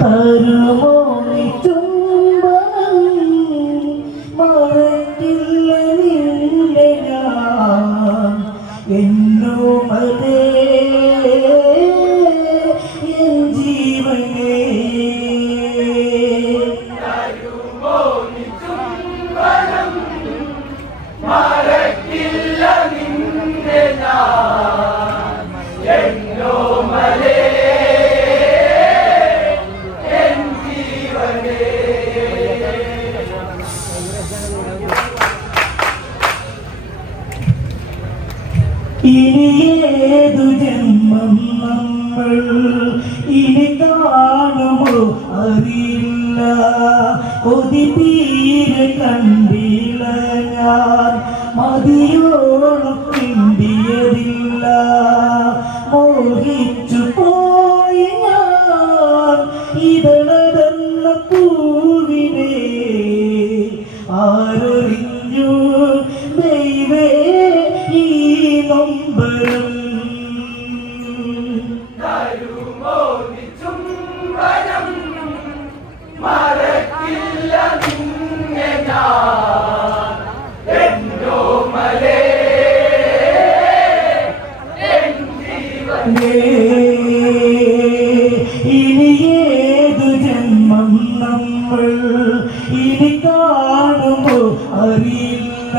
തരുമോ നീ ചുംബനം മറക്കില്ല നിന്നെ ഞാൻ എന്നോമലേ എൻ ജീവനേ തരുമോ നീ ചുംബനം മറക്കില്ല നിന്നെ ഞാൻ എന്നോമലേ ഇനിയേതു ജന്മം നമ്മൾ ഇനി കാണുമോ അറിയില്ല കൊതി തീരെ കണ്ടില്ല ഞാൻ മതിയോളം കിണ്ടിയതില്ല മോഹിച്ചു പോയി ഞാൻ ഇതളടന്ന പൂവിനെ ആരറിഞ്ഞു ദൈവേ ഈ നൊമ്പരം തരുമോ നീ ചുംബനം മറക്കില്ല നിന്നെ ഞാൻ എന്നോമലേ എൻ ജീവനേ ഇനിയേതു ജന്മം നമ്മൾ ഇനി കാണുമോ അറിയില്ല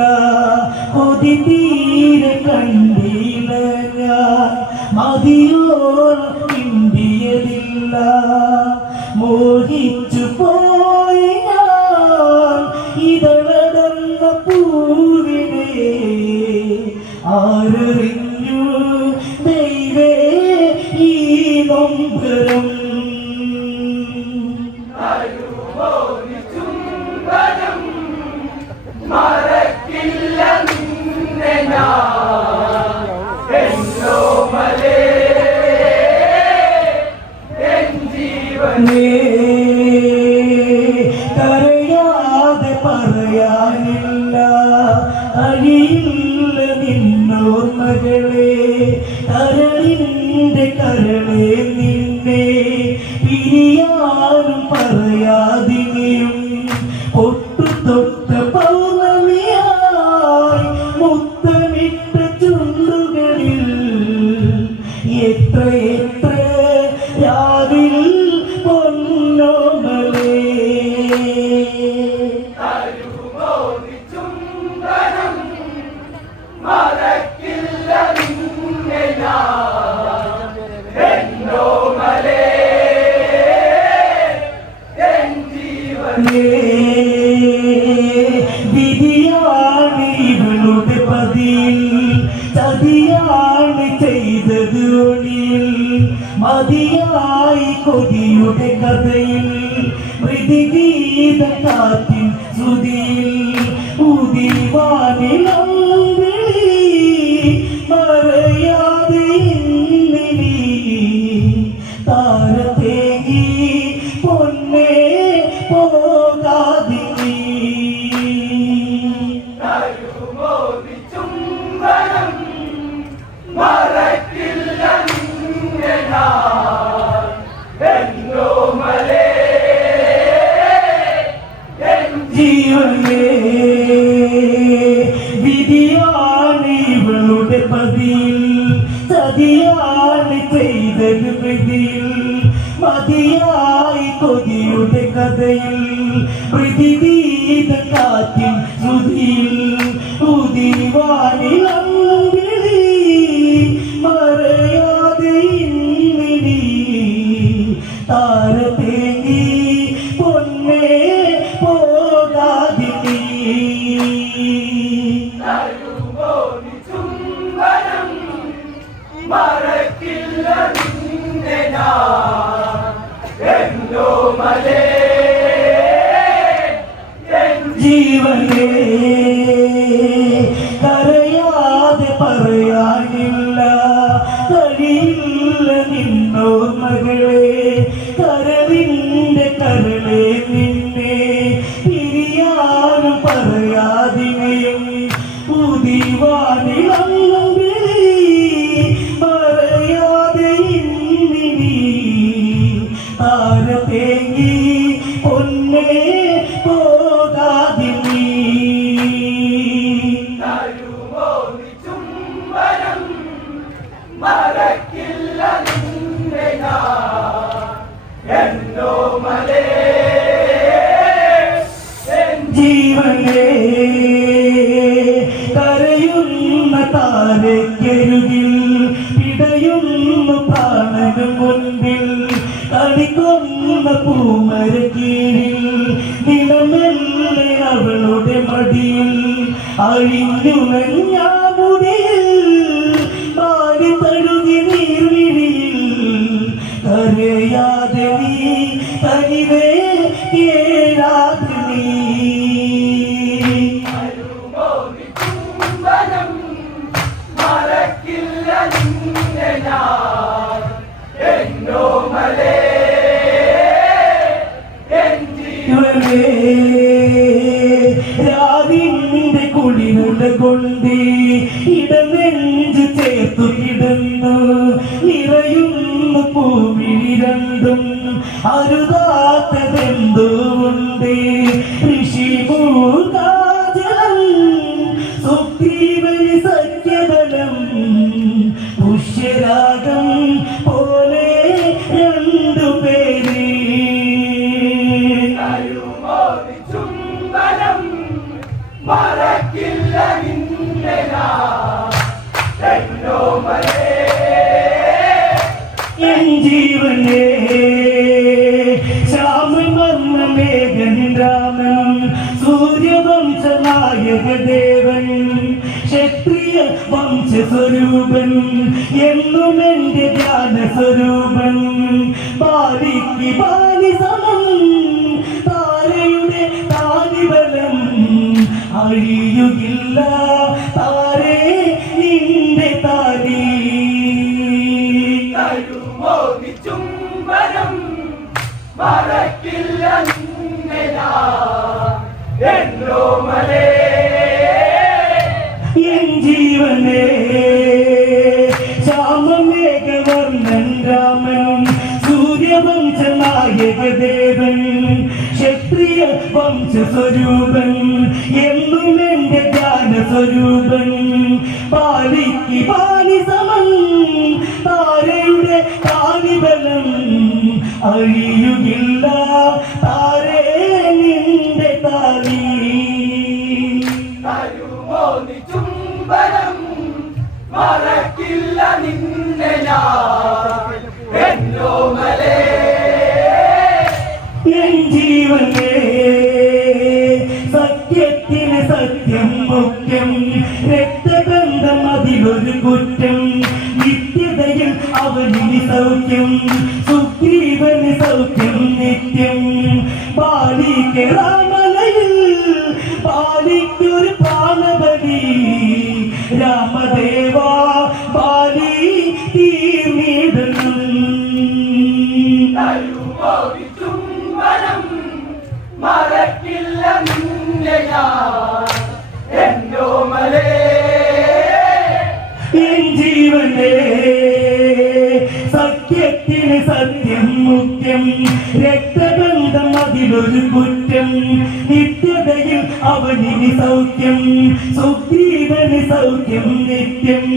കൊതി തീരെ കണ്ടില്ല ഞാൻ മതിയോളം ഇന്ത്യയില്ല മോഹിച്ചു പോയി ഞാൻ ഇതളടന്ന പൂവിനെ ആരറിഞ്ഞു ദൈവേ ഈ നൊമ്പരം തരുമോ നീ ചുംബനം മറക്കില്ല നിന്നെ ഞാൻ എന്നോമലേ എൻ ജീവനേ കരയാതെ പറയാനില്ല കഴിയില്ല നിന്നോർമ്മകളെ കരളിൻ്റെ കരളെ നിന്നെ പിരിയാനും പറയാതിനെയും ഒട്ടു തൊട്ട പൗർണമിയായി മുത്തമിട്ട ചുണ്ടുകളിൽ എത്ര എത്ര രാവിൽ പൊന്നോമലേ തരുമോ നീ ചുംബനം മറക്കില്ല നിന്നെ ഞാൻ എന്നോമലേ എൻ ജീവനേ വിധിയാണ് ഇവളുടെ പതിയിൽ ചതിയാണ് ചെയ്തത് ഒളിയിൽ മതിയായി കൊതിയുടെ കഥയിൽ മൃതിഗീത കാറ്റിൻ ശ്രുതിയിൽ ഉദിവാനിളം വിളി മറയാതെ ഇന്നിനി താരത്തേകി പൊന്നേ പോകാതിനി തരുമോ നീ ചുംബനം മറക്കില്ല നിന്നെ ഞാൻ എന്നോമലേ എൻ ജീവനേ വിധിയാണ് ഇവളുടെ പതിയിൽ ചതിയാണ് ചെയ്തത് വിധിയിൽ മതിയായി കൊതിയുടെ കഥയിൽ പ്രതിഗീത കാറ്റിൻ ശ്രുതിയിൽ ഉദിവാനിളം വിളി മറയാതെ ഇന്നിനി താരത്തേങ്ങി പൊന്നേ പോകാതിനി തരുമോ നീ ചുംബനം മറക്കില്ല നിന്നെ ഞാൻ എന്നോമലേ എൻ ജീവനേ കരയാതെ പറയാനില്ല കഴിയില്ല നിന്നോർമ്മകളെ കരളിൻ്റെ കരളെ നിന്നെ പിരിയാനും പറയാതിനെ മറക്കില്ല നിന്നെ ഞാൻ എന്നോമലേ ജീവനേ കരയുന്ന താരക്കരുകിൽ പിടയുന്നു പ്രാണനു മുൻപിൽ കളിക്കൊന്ന പൂമര കീഴിൽ നിലമെല്ലെ അവളുടെ മടിയിൽ അഴിഞ്ഞു നഞ്ഞാമുടിയിൽ മാറി തഴുകി നീർവിഴിയിൽ കരയാതെ നീ തനിവേ കേരാതെ നീ ചുംബനം മറക്കില്ല നിന്നെ ഞാൻ എന്നോമലേ രാവിന്റെ കുളിരുട കൊണ്ട് ഇടനെഞ്ചു ചേർത്തു കിടന്നു നിറയുന്നു പൂവിഴി രണ്ടും അരുതാത്തതെന്തുണ്ട് ഋഷിമൂർജലം സുഗ്രീവന് സഖ്യബലം പുഷ്യരാഗം പോലെ രണ്ടുപേര് ചുംബനം മറക്കില്ല നിന്നെ ഞാൻ എന്നോമലേ എൻ ജീവനേ ശ്യാമൻ വർണ്ണ മേഘൻ രാമൻ സൂര്യവംശ നായക ദേവൻ ക്ഷത്രിയ വംശസ്വരൂപൻ എന്നും എന്റെ ധ്യാന സ്വരൂപൻ ബാലിക്ക് ബാലി സമം താരയുടെ താലിബലം അഴിയുകില്ല താരേ നിന്റെ താലി ചുംബനം മറക്കില്ല നിന്നെ ഞാൻ എന്നോമലേ എൻ ജീവനേ ശ്യാമമേഘവർണ്ണൻ രാമൻ സൂര്യവംശ നായക ദേവൻ ക്ഷത്രിയ വംശസ്വരൂപൻ എന്നും എന്റെ ജ്ഞാന സ്വരൂപൻ പാലിക്ക് പാലി സമം താരയുടെ താലിബലം അഴിയുകില്ല താരേ നിന്റെ താലി ചുംബനം മറക്കില്ല നിന്നെ ഞാൻ എന്നോമലേ എൻ ജീവനേ സത്യത്തിന് സത്യം മുഖ്യം രക്തബന്ധം അതിലൊരു കുറ്റം നിത്യതയിൽ അവനിന് സൗഖ്യം സുഗ്രീവന് സൗഖ്യം നിത്യം ബാലിക്ക് രാമലയിൽ ബാലിക്കൊരു പ്രാണബലി രാമദേവ ബാലി തീർന്നിടണം ചുംബനം മറക്കില്ല നിന്നെ ഞാൻ എന്നോമലേ എൻ ജീവനേ സത്യത്തിന് സത്യം മുഖ്യം രക്തബന്ധം അതിലൊരു കുറ്റം നിത്യതയിൽ അവനിന് സൗഖ്യം സുഗ്രീവന് സൗഖ്യം നിത്യം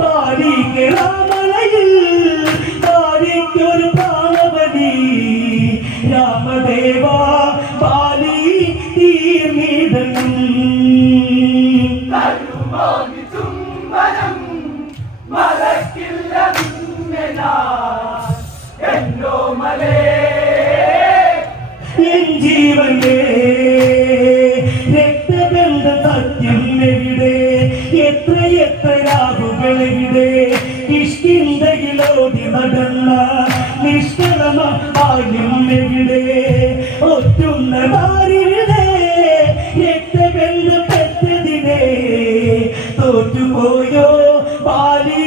ബാലിക്ക് രാമലയിൽ ബാലിക്കൊരു പ്രാണബലി രാമദേവ ബാലി തീർന്നിടണം ചുംബനം മറക്കില്ല നിന്നെ ഞാൻ എന്നോമലേ എൻ ജീവനേ രക്തബന്ധ സത്യം എവിടെ എത്ര രാവുകളെവിടെ കിഷ്കിന്ധയിലോടി നടന്ന നിഷ്കളമ ബാല്യം എവിടെ ഒറ്റുന്ന താരിവിടെ രക്തബന്ധപ്പെട്ടതിനെ തോറ്റുപോയോ ബാലി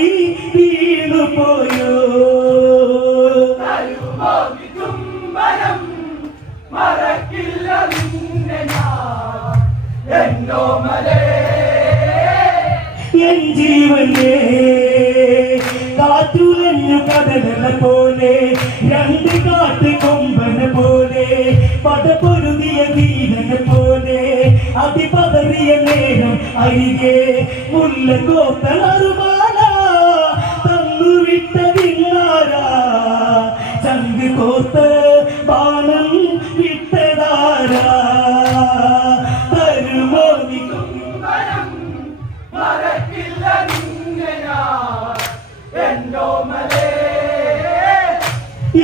വീണുപോയോ ചുംബനം മറക്കില്ല നിന്നെ ഞാൻ എന്നോമലേ എൻ ജീവനേ കാറ്റുലഞ്ഞു കടലല പോലെ രണ്ട് കാട്ട് കൊമ്പനെ പോലെ പടപൊരുതിയ വീരനെ പോലെ അതിപതറിയ നേരം അരികെ മുല്ല കോത്തളറുമാല തന്നു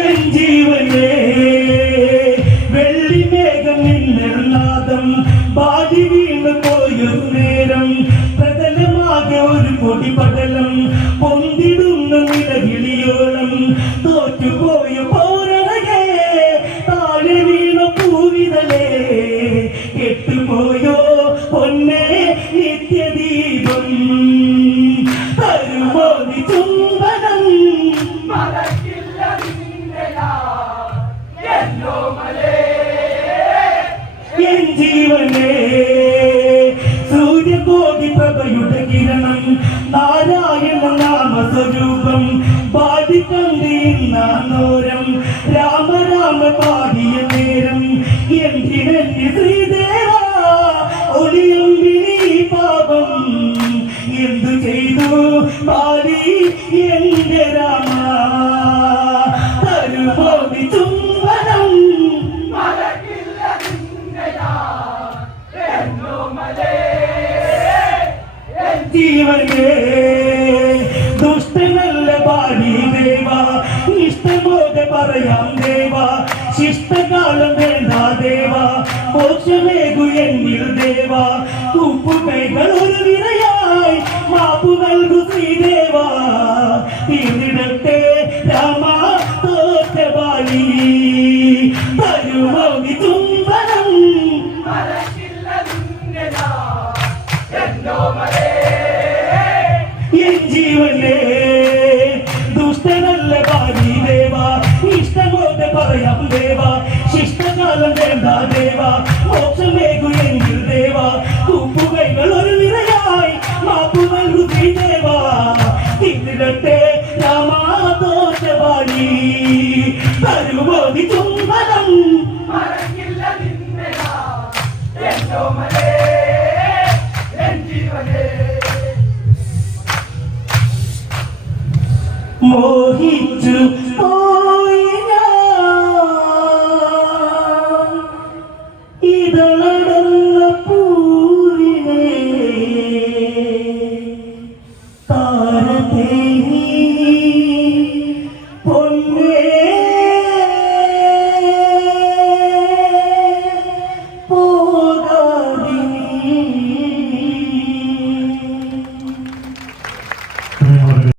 എൻ ജീവനേ വെള്ളിമേഘം മിന്നൽനാദം ബാധി വീണു പോയൊരു നേരം പ്രതലമാകെ ഒരു പൊടിപടലം പൊന്തിടുന്ന നിലവിളിയോളം തോറ്റുപോയ പോരകെ താഴെ വീണ പൂവിതലേ കെട്ടുപോയോ പൊന്നെ നിത്യദീപം തരുമോതി ചുംബനം മറക്കില്ല നിന്നെ ഞാൻ എന്നോമലേ എൻ ജീവനേ സൂര്യകോടി പ്രഭയുടെ കിരണം നാരായണ നാമസ്വരൂപം ബാധിക്കണ്ടീന്നോരം രാമ രാമ പാടിയ നേരം എന്തിനെന്നെ ശ്രീദേവ ഒളിയമ്പിനി പാപം എന്തു ചെയ്തു പാടി എന്റെ രാമ തരുമോടി ചുംബനം മറക്കില്ല നിന്നെ ഞാൻ എന്നോമലേ ജീവനേ ദുഷ്ടനല്ല പാടി ദേവ ഇഷ്ടമോടെ പറയാം ദേവ ശിഷ്ടകാലം വേണ്ട ദേവ മോക്ഷമേകു എന്നിൽ ദേവ ഉപ്പുകൈകൾ ഒരു വിരയായി മാപ്പു നൽകു ശ്രീദേവ തീർന്നിടട്ടെ രാമ തോറ്റവാളി തരുമോനി ചുംബനം മറക്കില്ല നിന്നെ ഞാൻ എന്നോമലേ എൻ ജീവനേ ദുഷ്ടനല്ല പാടി ദേവ ഇഷ്ടമോടെ പറയാം ദേവ ശിഷ്ടകാലം വേണ്ട ദേവ മോക്ഷമേകു എങ്കിൽ ദേവ ഉപ്പുകൈകൾ ഒരു വിരയായി മാപ്പു നൽകു ദേവ തിന്നിടട്ടെ രാമാതോഷവാണി തരുമോതി ചുംബനം മറക്കില്ല നിന്നെ ഞാൻ എന്നോമലേ എൻ ജീവനേ മോഹിച്ചു പോയി ഞാൻ ഇതളടം